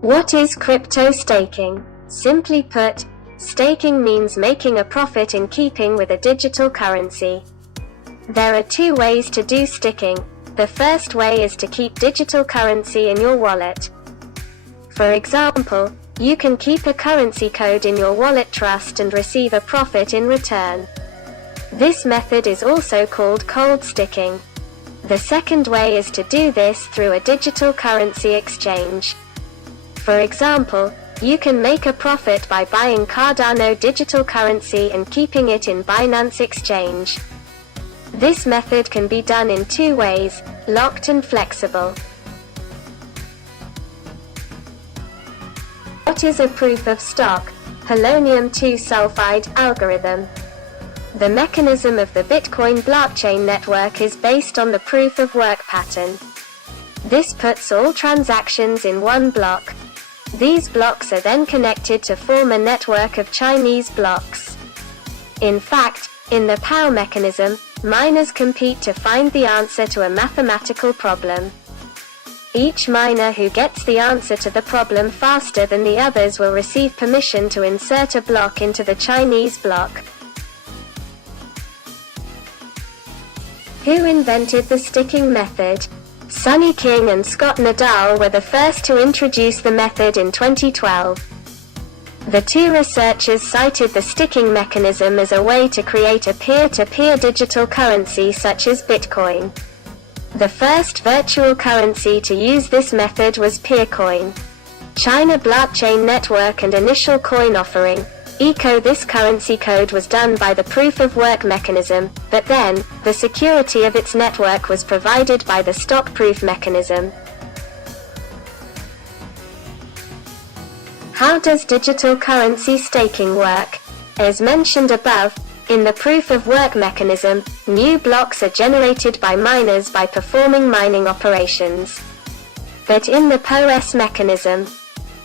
What is crypto staking? Simply put, staking means making a profit in keeping with a digital currency. There are two ways to do staking. The first way is to keep digital currency in your wallet. For example, you can keep a currency code in your wallet trust and receive a profit in return. This method is also called cold staking. The second way is to do this through a digital currency exchange. For example, you can make a profit by buying Cardano digital currency and keeping it in Binance Exchange. This method can be done in two ways, locked and flexible. What is a proof of stock, polonium-2 sulfide, algorithm? The mechanism of the Bitcoin blockchain network is based on the proof of work pattern. This puts all transactions in one block. These blocks are then connected to form a network of Chinese blocks. In fact, in the POW mechanism, miners compete to find the answer to a mathematical problem. Each miner who gets the answer to the problem faster than the others will receive permission to insert a block into the Chinese block. Who invented the staking method? Sonny King and Scott Nadal were the first to introduce the method in 2012. The two researchers cited the staking mechanism as a way to create a peer-to-peer digital currency such as Bitcoin. The first virtual currency to use this method was Peercoin. China Blockchain Network and initial coin offering, ECO. This currency code was done by the proof-of-work mechanism, but then, the security of its network was provided by the stock proof mechanism. How does digital currency staking work? As mentioned above, in the proof-of-work mechanism, new blocks are generated by miners by performing mining operations. But in the POS mechanism,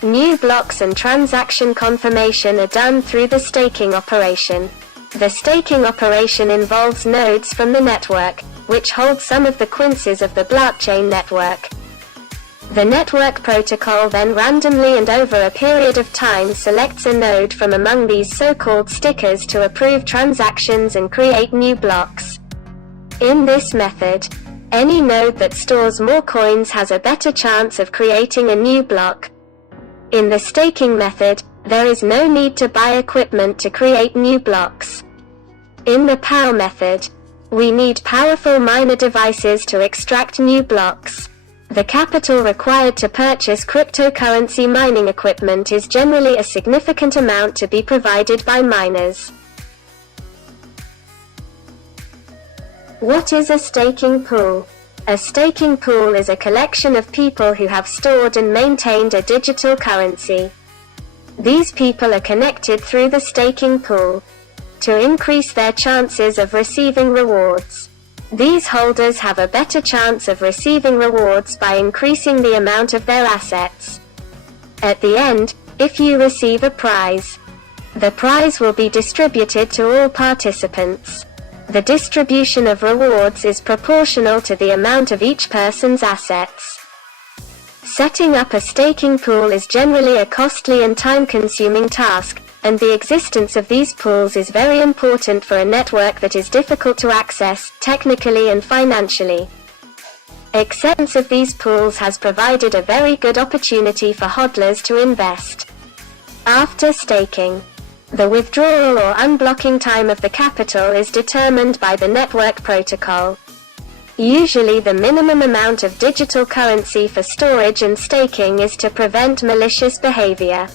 new blocks and transaction confirmation are done through the staking operation. The staking operation involves nodes from the network, which hold some of the quinces of the blockchain network. The network protocol then randomly and over a period of time selects a node from among these so-called stickers to approve transactions and create new blocks. In this method, any node that stores more coins has a better chance of creating a new block. In the staking method, there is no need to buy equipment to create new blocks. In the POW method, we need powerful miner devices to extract new blocks. The capital required to purchase cryptocurrency mining equipment is generally a significant amount to be provided by miners. What is a staking pool? A staking pool is a collection of people who have stored and maintained a digital currency. These people are connected through the staking pool to increase their chances of receiving rewards. These holders have a better chance of receiving rewards by increasing the amount of their assets. At the end, if you receive a prize, the prize will be distributed to all participants. The distribution of rewards is proportional to the amount of each person's assets. Setting up a staking pool is generally a costly and time-consuming task, and the existence of these pools is very important for a network that is difficult to access, technically and financially. Existence of these pools has provided a very good opportunity for hodlers to invest. After staking, the withdrawal or unblocking time of the capital is determined by the network protocol. Usually the minimum amount of digital currency for storage and staking is to prevent malicious behavior.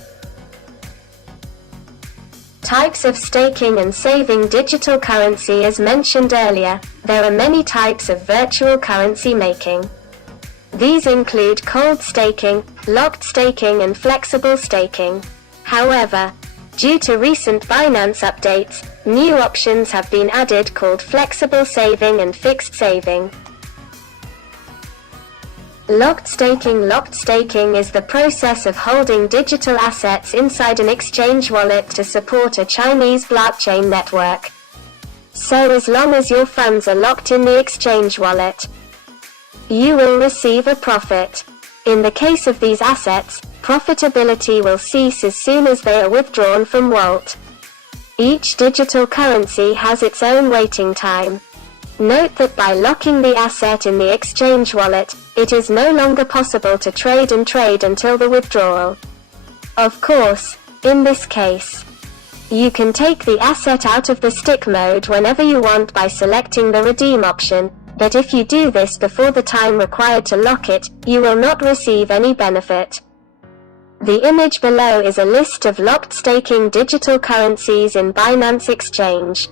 Types of staking and saving digital currency. As mentioned earlier, there are many types of virtual currency making. These include cold staking, locked staking and flexible staking. However, due to recent Binance updates, new options have been added called flexible saving and fixed saving. Locked staking. Locked staking is the process of holding digital assets inside an exchange wallet to support a Chinese blockchain network. So as long as your funds are locked in the exchange wallet, you will receive a profit. In the case of these assets, Profitability will cease as soon as they are withdrawn from Walt. Each digital currency has its own waiting time. Note that by locking the asset in the exchange wallet, it is no longer possible to trade until the withdrawal. Of course, in this case, you can take the asset out of the stick mode whenever you want by selecting the redeem option, but if you do this before the time required to lock it, you will not receive any benefit. The image below is a list of locked staking digital currencies in Binance Exchange.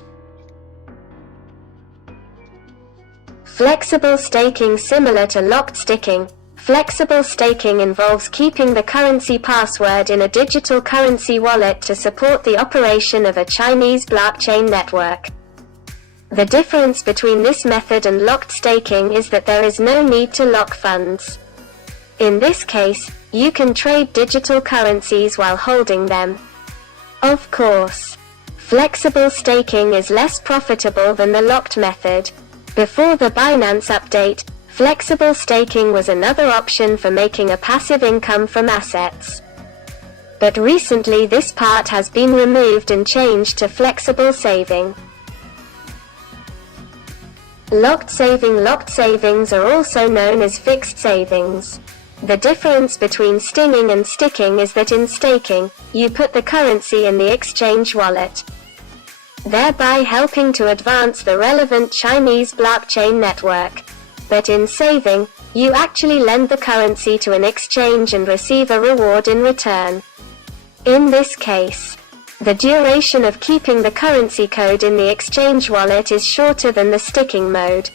Flexible staking. Similar to locked staking, flexible staking involves keeping the currency password in a digital currency wallet to support the operation of a Chinese blockchain network. The difference between this method and locked staking is that there is no need to lock funds. In this case, you can trade digital currencies while holding them. Of course, flexible staking is less profitable than the locked method. Before the Binance update, flexible staking was another option for making a passive income from assets. But recently this part has been removed and changed to flexible saving. Locked saving. Locked savings are also known as fixed savings. The difference between stinging and sticking is that in staking, you put the currency in the exchange wallet, thereby helping to advance the relevant Chinese blockchain network. But in saving, you actually lend the currency to an exchange and receive a reward in return. In this case, the duration of keeping the currency code in the exchange wallet is shorter than the sticking mode.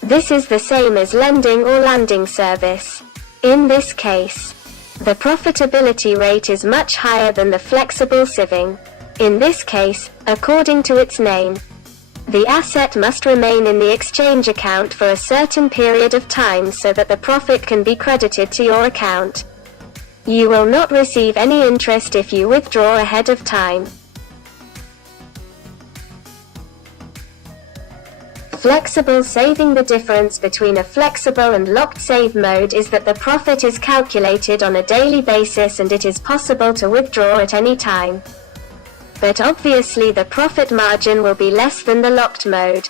This is the same as lending or landing service. In this case, the profitability rate is much higher than the flexible saving. In this case, according to its name, the asset must remain in the exchange account for a certain period of time so that the profit can be credited to your account. You will not receive any interest if you withdraw ahead of time. Flexible saving. The difference between a flexible and locked save mode is that the profit is calculated on a daily basis and it is possible to withdraw at any time. But obviously the profit margin will be less than the locked mode.